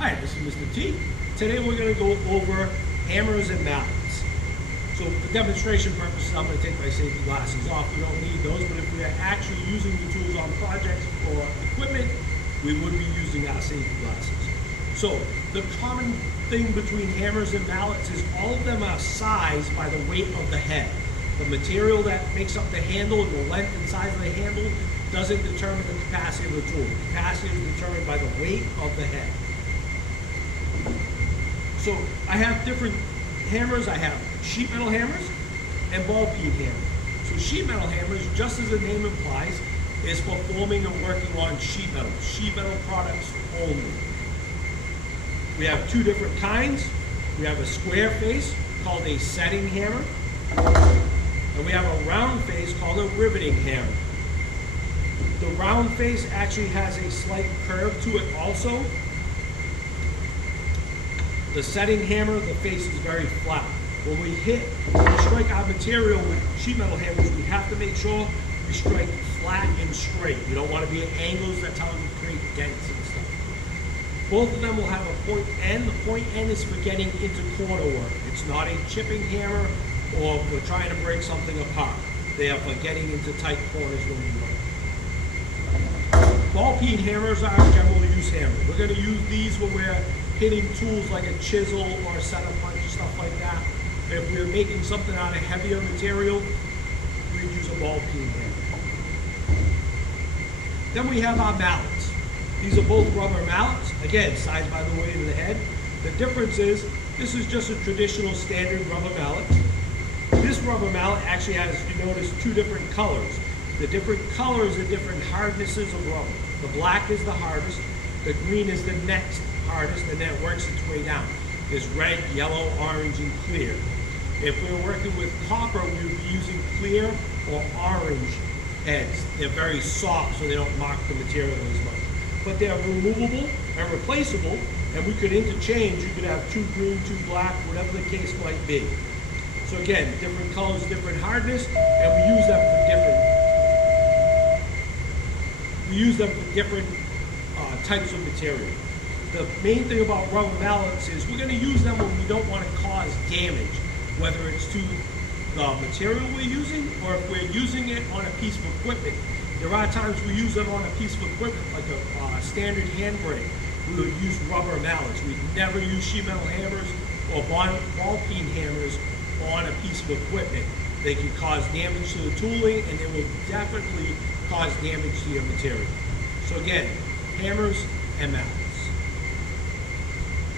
Hi, this is Mr. T. Today we're going to go over hammers and mallets. So for demonstration purposes, I'm going to take my safety glasses off. We don't need those, but if we are actually using the tools on projects or equipment, we would be using our safety glasses. So the common thing between hammers and mallets is all of them are sized by the weight of the head. The material that makes up the handle and the length and size of the handle doesn't determine the capacity of the tool. The capacity is determined by the weight of the head. So I have different hammers. I have sheet metal hammers and ball peen hammers. So sheet metal hammers, just as the name implies, is for forming and working on sheet metal products only. We have two different kinds. We have a square face called a setting hammer, and we have a round face called a riveting hammer. The round face actually has a slight curve to it also. The setting hammer, the face is very flat. When we strike our material with sheet metal hammers, we have to make sure we strike flat and straight. You don't want to be at angles. That's how you create dents and stuff. Both of them will have a point N. The point N is for getting into corner work. It's not a chipping hammer or for trying to break something apart. They are for getting into tight corners when we work. Ball peen hammers are general use hammers. We're going to use these when we're hitting tools like a chisel or a center punch, stuff like that. If we're making something out of heavier material, we'd use a ball peen hammer. Then we have our mallets. These are both rubber mallets, again, sized by the weight of the head. The difference is, this is just a traditional standard rubber mallet. This rubber mallet actually has, you notice, two different colors. The different colors are different hardnesses of rubber. The black is the hardest, the green is the next hardest, and then it works its way down. There's red, yellow, orange, and clear. If we're working with copper, we would be using clear or orange heads. They're very soft, so they don't mark the material as much. But they're removable and replaceable, and we could interchange. You could have two green, two black, whatever the case might be. So again, different colors, different hardness, and we use them for different types of material. The main thing about rubber mallets is we're going to use them when we don't want to cause damage, whether it's to the material we're using or if we're using it on a piece of equipment. There are times we use them on a piece of equipment, like a standard handbrake. We would use rubber mallets. We'd never use sheet metal hammers or ball peen hammers on a piece of equipment. They can cause damage to the tooling, and they will definitely cause damage to your material. So again, hammers and mallets.